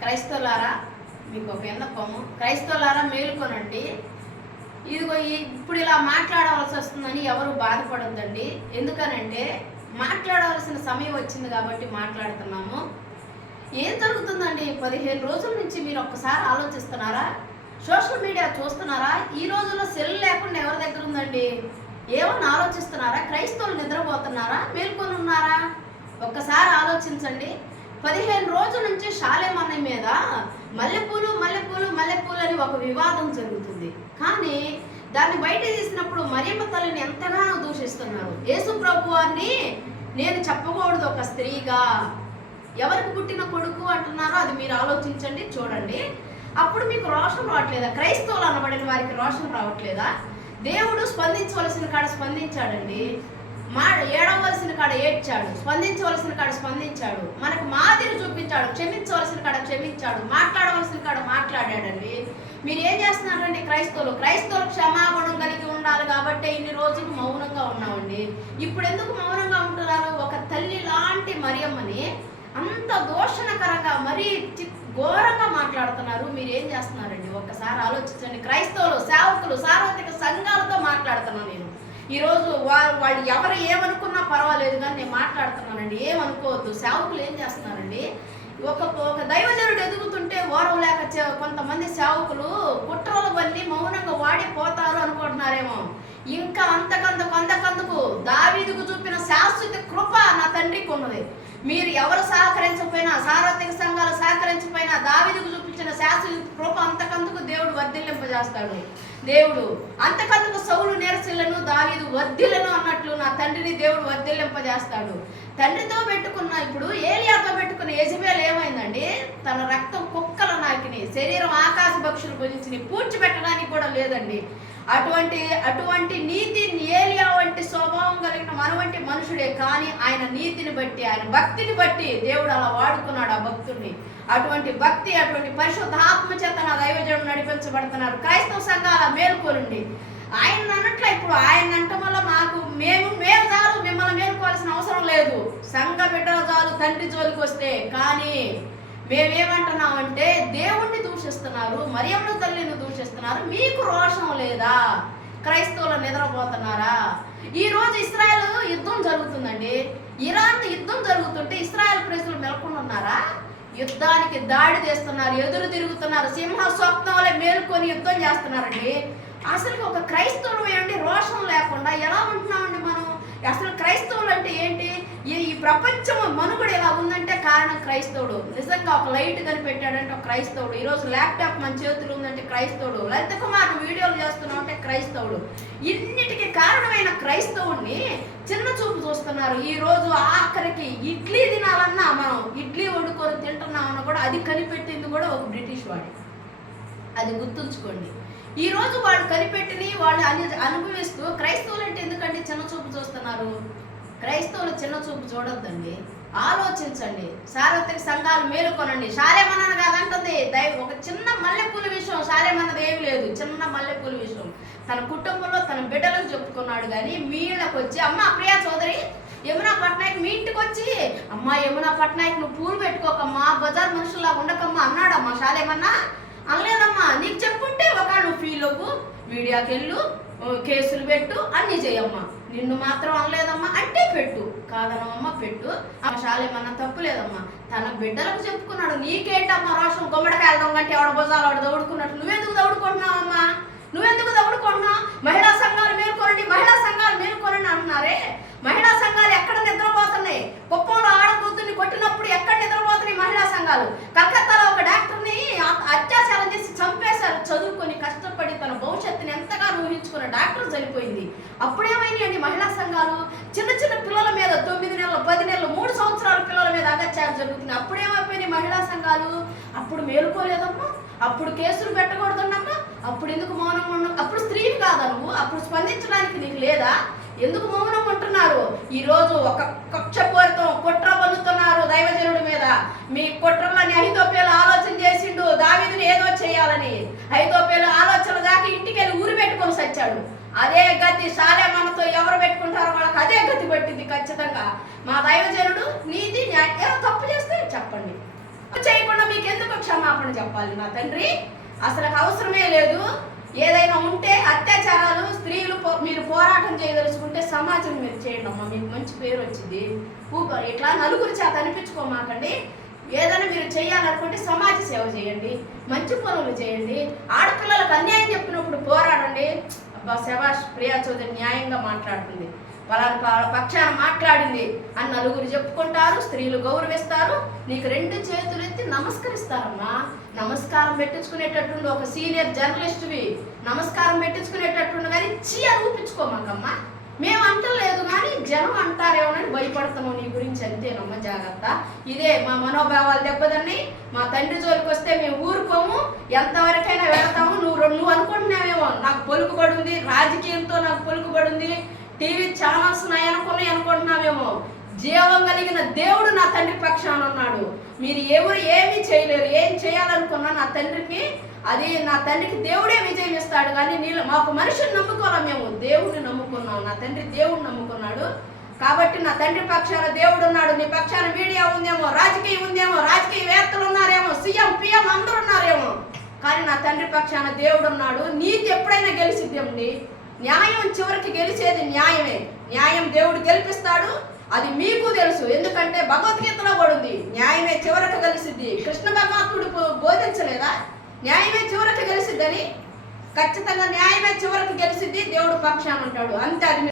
క్రైస్తవులారా మీకు ఒక విన్నపము. క్రైస్తవులారా మేలుకొనండి. ఇదిగో ఈ- ఇప్పుడు ఇలా మాట్లాడవలసి వస్తుందని ఎవరు బాధపడొద్దండి. ఎందుకనంటే మాట్లాడవలసిన సమయం వచ్చింది కాబట్టి మాట్లాడుతున్నాము. ఏం జరుగుతుందండి? పదిహేను రోజుల నుంచి మీరు ఒక్కసారి ఆలోచిస్తున్నారా? సోషల్ మీడియా చూస్తున్నారా? ఈ రోజుల్లో సెల్ లేకుండా ఎవరి దగ్గర ఉందండి? ఏమన్నా ఆలోచిస్తున్నారా? క్రైస్తవులు నిద్రపోతున్నారా? మేల్కొని ఉన్నారా? ఒక్కసారి ఆలోచించండి. పదిహేను రోజుల నుంచి షాలేమన్న మీద మల్లెపూలు మల్లెపూలు మల్లెపూలు అని ఒక వివాదం జరుగుతుంది. కానీ దాన్ని బయట తీసినప్పుడు మరియమ్మ తల్లిని ఎంతగానో దూషిస్తున్నారు. యేసు ప్రభు వారిని నేను చెప్పకూడదు ఒక స్త్రీగా ఎవరికి పుట్టిన కొడుకు అంటున్నారో అది మీరు ఆలోచించండి చూడండి. అప్పుడు మీకు రోషం రావట్లేదా? క్రైస్తవులు అనబడిన వారికి రోషం రావట్లేదా? దేవుడు స్పందించవలసిన కాడ స్పందించాడండి. మా ఏడవలసిన కాడ ఏడ్చాడు స్పందించవలసిన కాడ స్పందించాడు మనకు మాదిరి చూపించాడు క్షమించవలసిన కాడ క్షమించాడు మాట్లాడవలసిన కాడ మాట్లాడాడండి. మీరు ఏం చేస్తున్నారండి క్రైస్తవులు? క్రైస్తవులు క్షమాగుణం కలిగి ఉండాలి కాబట్టి ఇన్ని రోజులు మౌనంగా ఉన్నామండి. ఇప్పుడు ఎందుకు మౌనంగా ఉంటున్నారు? ఒక తల్లి లాంటి మరియమ్మని అంత దోషణకరంగా మరీ ఘోరంగా మాట్లాడుతున్నారు. మీరు ఏం చేస్తున్నారండి? ఒక్కసారి ఆలోచించండి. క్రైస్తవులు సేవకులు సార్వత్రిక సంఘాలతో మాట్లాడుతున్నాను నేను. ఈరోజు వారు వాళ్ళు ఎవరు ఏమనుకున్నా పర్వాలేదు కానీ నేను మాట్లాడుతున్నానండి. ఏమనుకోవద్దు. సేవకులు ఏం చేస్తున్నారండి? ఒక ఒక దైవజనుడు ఎదుగుతుంటే ఓరం లేక చే- కొంతమంది సేవకులు కుట్రల వల్లి మౌనంగా వాడిపోతారు అనుకుంటున్నారేమో. ఇంకా అంతకంతకు అంతకందుకు దావీదుకు చూపిన శాశ్వత కృప నా తండ్రికి ఉన్నది. మీరు ఎవరు సహకరించకపోయినా సార్వత్రిక సంఘాలు సహకరించకపోయినా దావీదుకు చూపించిన శాశ్వత కృప అంతకందుకు దేవుడు వర్ధిల్లింపజేస్తాడు. దేవుడు అంతకందుకు సౌలు నేరసిల్లను దావీదు అన్నట్లు నా తండ్రిని దేవుడు వర్ధిల్లింపజేస్తాడు. తండ్రితో పెట్టుకున్న ఇప్పుడు ఏలియాతో పెట్టుకున్న యజమేలు ఏమైందండి? తన రక్తం కుక్కల నాకిని శరీరం ఆకాశ పక్షులు భుజించి పూడ్చిపెట్టడానికి కూడా లేదండి. అటువంటి అటువంటి నీతి ఏలియా వంటి స్వభావం కలిగిన మన వంటి మనుషుడే కానీ ఆయన నీతిని బట్టి ఆయన భక్తిని బట్టి దేవుడు అలా వాడుకున్నాడు ఆ భక్తుడిని అటువంటి భక్తి అటువంటి పరిశుద్ధ ఆత్మ చేత నా దైవజనుడు నడిపించబడుతున్నారు క్రైస్తవ సంఘాల మేలుకోనండి ఆయన అన్నట్లే ఇప్పుడు ఆయన అంటం వల్ల మాకు మేము మేము చాలు మిమ్మల్ని మేలుకోవాల్సిన అవసరం లేదు. సంఘ బిడ్డల చాలు తండ్రి జోలికి వస్తే కానీ మేమేమంటున్నామంటే దేవుణ్ణి దూషిస్తున్నారు మరియమ్మ తల్లిని దూషిస్తున్నారు మీకు రోషం లేదా? క్రైస్తవులు నిద్రపోతున్నారా? ఈ రోజు ఇస్రాయల్ యుద్ధం జరుగుతుందండి. ఇరాన్ యుద్ధం జరుగుతుంటే ఇస్రాయల్ ప్రజలు మెలకుండా యుద్ధానికి దాడి చేస్తున్నారు ఎదురు తిరుగుతున్నారు సింహ స్వప్నంలో మేలుకొని యుద్ధం చేస్తున్నారండి. అసలు ఒక క్రైస్తవులు ఏంటి రోషం లేకుండా ఎలా ఉంటున్నామండి మనం? అసలు క్రైస్తవులు అంటే ఏంటి? ఈ ఈ ప్రపంచం మనుగడ ఎలా ఉందంటే కారణం క్రైస్తవుడు. నిజంగా ఒక లైట్ కనిపెట్టాడంటే ఒక క్రైస్తవుడు. ఈరోజు ల్యాప్టాప్ మన చేతులు ఉందంటే క్రైస్తవుడు. లలిత కుమార్ వీడియోలు చేస్తున్నావు అంటే క్రైస్తవుడు. ఇన్నిటికి కారణమైన క్రైస్తవుడిని చిన్న చూపు చూస్తున్నారు. ఈ రోజు ఆఖరికి ఇడ్లీ తినాలన్నా మనం ఇడ్లీ వండుకొని తింటున్నామన్నా కూడా అది కనిపెట్టింది కూడా ఒక బ్రిటిష్ వాడి. అది గుర్తుంచుకోండి. ఈ రోజు వాళ్ళు కనిపెట్టిని వాళ్ళు అని అనుభవిస్తూ క్రైస్తవులు అంటే ఎందుకంటే చిన్న చూపు చూస్తున్నారు? క్రైస్తవులు చిన్న చూపు చూడొద్దండి. ఆలోచించండి. సార్వత్రిక సంఘాలు మేలుకొనండి. శాలేమన్నది కాదంటుంది. దై ఒక చిన్న మల్లెపూల విషయం శాలేమన్నది ఏమి లేదు. చిన్న మల్లెపూల విషయం. తన కుటుంబంలో తన బిడ్డలకు చెప్పుకున్నాడు కానీ మీళ్ళకి వచ్చి అమ్మ ప్రియా చౌదరి యమునా పట్నాయక్ మీ ఇంటికి వచ్చి అమ్మా యమునా పట్నాయక్ నువ్వు పూలు పెట్టుకోకమ్మా బజార్ మనుషుల్లా ఉండకమ్మా అన్నాడమ్మా శాలేమన్నా అనలేదమ్మా. నీకు చెప్పుంటే ఒకళ్ళు నువ్వు ఫీల్ అవ్వు మీడియాకి వెళ్ళు కేసులు పెట్టు అన్ని చేయమ్మా. నిన్ను మాత్రం అనలేదమ్మా. అంటే పెట్టు. కాదనమ్మా పెట్టు. ఆ శాలేమన్నా తప్పు లేదమ్మా. తన బిడ్డలకు చెప్పుకున్నాడు. నీకేంటమ్మా రోషం? గుమ్మడికాయల దొంగంటే ఎవడ భుజాలు ఆవిడ దౌడుకున్నట్టు నువ్వెందుకు దౌడుకుంటున్నావమ్మా నువ్వెందుకు దౌడుకుంటున్నావు మహిళా సంఘాలు మేలుకోనండి. మహిళా సంఘాలు మేలుకోనండి అంటున్నారే. మహిళా సంఘాలు ఎక్కడ నిద్రపోతున్నాయి? కుప్పంలో ఆడకూతుర్ని ఎక్కడ నిద్రపోతున్నాయి మహిళా సంఘాలు? కలకత్తాలో ఒక డాక్టర్ని అత్యాచారం చేసి చంపేశారు. చదువుకొని కష్టపడి తన భవిష్యత్తుని ఎంతగా ఊహించుకున్న డాక్టర్ చనిపోయింది. అప్పుడేమైనాయండి మహిళా సంఘాలు? చిన్న చిన్న పిల్లల మీద తొమ్మిది నెలలు పది నెలలు మూడు సంవత్సరాల పిల్లల మీద అగత్యాలు జరుగుతున్నాయి. అప్పుడేమైపోయినాయి మహిళా సంఘాలు? అప్పుడు మేలుకోలేదమ్మా. అప్పుడు కేసులు పెట్టకూడదన్నమ్మా. అప్పుడు ఎందుకు మౌనం ఉండ అప్పుడు స్త్రీలు కాదా నువ్వు? అప్పుడు స్పందించడానికి నీకు లేదా? ఎందుకు మౌనం ఉంటున్నారు? ఈ రోజు ఒక కక్షపూరితం కుట్ర పన్నుతున్నారు దైవజనుడి మీద మీ కుట్రలని ఐదోపేలు ఆలోచన చేసిండు. దావీదుని ఏదో చేయాలని. ఐదోపేలు ఆలోచన దాకా ఇంటికి వెళ్ళి ఊరి పెట్టుకొని సచ్చాడు. అదే గతి శాలేమన్నతో ఎవరు పెట్టుకుంటారో వాళ్ళకి అదే గతి పట్టింది ఖచ్చితంగా. మా దైవజనుడు నీతి న్యాయం తప్పు చేస్తే చెప్పండి. చేయకుండా మీకు ఎందుకు క్షమాపణ చెప్పాలి మా తండ్రి? అసలు అవసరమే లేదు. ఏదైనా ఉంటే అత్యాచారాలు స్త్రీలు పో- మీరు పోరాటం చేయదలుచుకుంటే సమాజం మీరు చేయండి అమ్మా. మీకు మంచి పేరు వచ్చింది. ఊపర్ ఇట్లా నలుగురు చేత అనిపించుకోమాకండి. ఏదైనా మీరు చేయాలనుకుంటే సమాజ సేవ చేయండి. మంచి పనులు చేయండి. ఆడపిల్లలకు అన్యాయం చెప్పినప్పుడు పోరాడండి. అబ్బా శభాష్ ప్రియా చౌదరి న్యాయంగా మాట్లాడుతుంది. వాళ్ళ పక్షాన మాట్లాడింది అని నలుగురు చెప్పుకుంటారు స్త్రీలు గౌరవిస్తారు నీకు రెండు చేతులు ఎత్తి నమస్కరిస్తారమ్మా. నమస్కారం పెట్టించుకునేటట్టుండి ఒక సీనియర్ జర్నలిస్ట్వి. నమస్కారం పెట్టించుకునేటట్టుండి కానీ చీ అని ఊపించుకోమాకమ్మా. మేము అంటలేదు కానీ జనం అంటారేమోనని భయపడతాము నీ గురించి అంతేనమ్మ జాగ్రత్త. ఇదే మా మనోభావాలు దెబ్బతన్ని మా తండ్రి జోలికి వస్తే మేము ఊరుకోము. ఎంతవరకైనా వెళతాము. నువ్వు రెండు- నువ్వు అనుకుంటున్నావేమో. నాకు పొలుకుబడి ఉంది. రాజకీయంతో నాకు పొలుకుబడి ఉంది. టీవీ ఛానల్స్ ఉన్నాయి అనుకుని అనుకుంటున్నావేమో. జీవం కలిగిన దేవుడు నా తండ్రి పక్షాన ఉన్నాడు. మీరు ఎవరు ఏమీ చేయలేరు. ఏం చేయాలనుకున్నా నా తండ్రికి అది నా తండ్రికి దేవుడే విజయం ఇస్తాడు. కానీ నీళ్ళు మాకు మనిషిని నమ్ముకోలేం మేము? దేవుడిని నమ్ముకున్నాం. నా తండ్రి దేవుడిని నమ్ముకున్నాడు. కాబట్టి నా తండ్రి పక్షాన దేవుడు ఉన్నాడు. నీ పక్షాన మీడియా ఉందేమో రాజకీయం ఉందేమో రాజకీయ వేత్తలు ఉన్నారేమో సీఎం పిఎం అందరు ఉన్నారేమో. కానీ నా తండ్రి పక్షాన దేవుడు ఉన్నాడు. నీతి ఎప్పుడైనా గెలిచిద్దండి న్యాయం చివరికి గెలిచేది న్యాయమే. న్యాయం దేవుడు గెలిపిస్తాడు అది మీకు తెలుసు. ఎందుకంటే భగవద్గీతలో కూడా ఉంది న్యాయమే చివరికి గెలిసిద్ది. కృష్ణ భగవంతుడు బోధించలేదా? న్యాయమే చివరికి కలిసిద్దని ఖచ్చితంగా న్యాయమే చివరికి గెలిసిద్ది దేవుడు పక్షాన ఉంటాడు. అంతే అది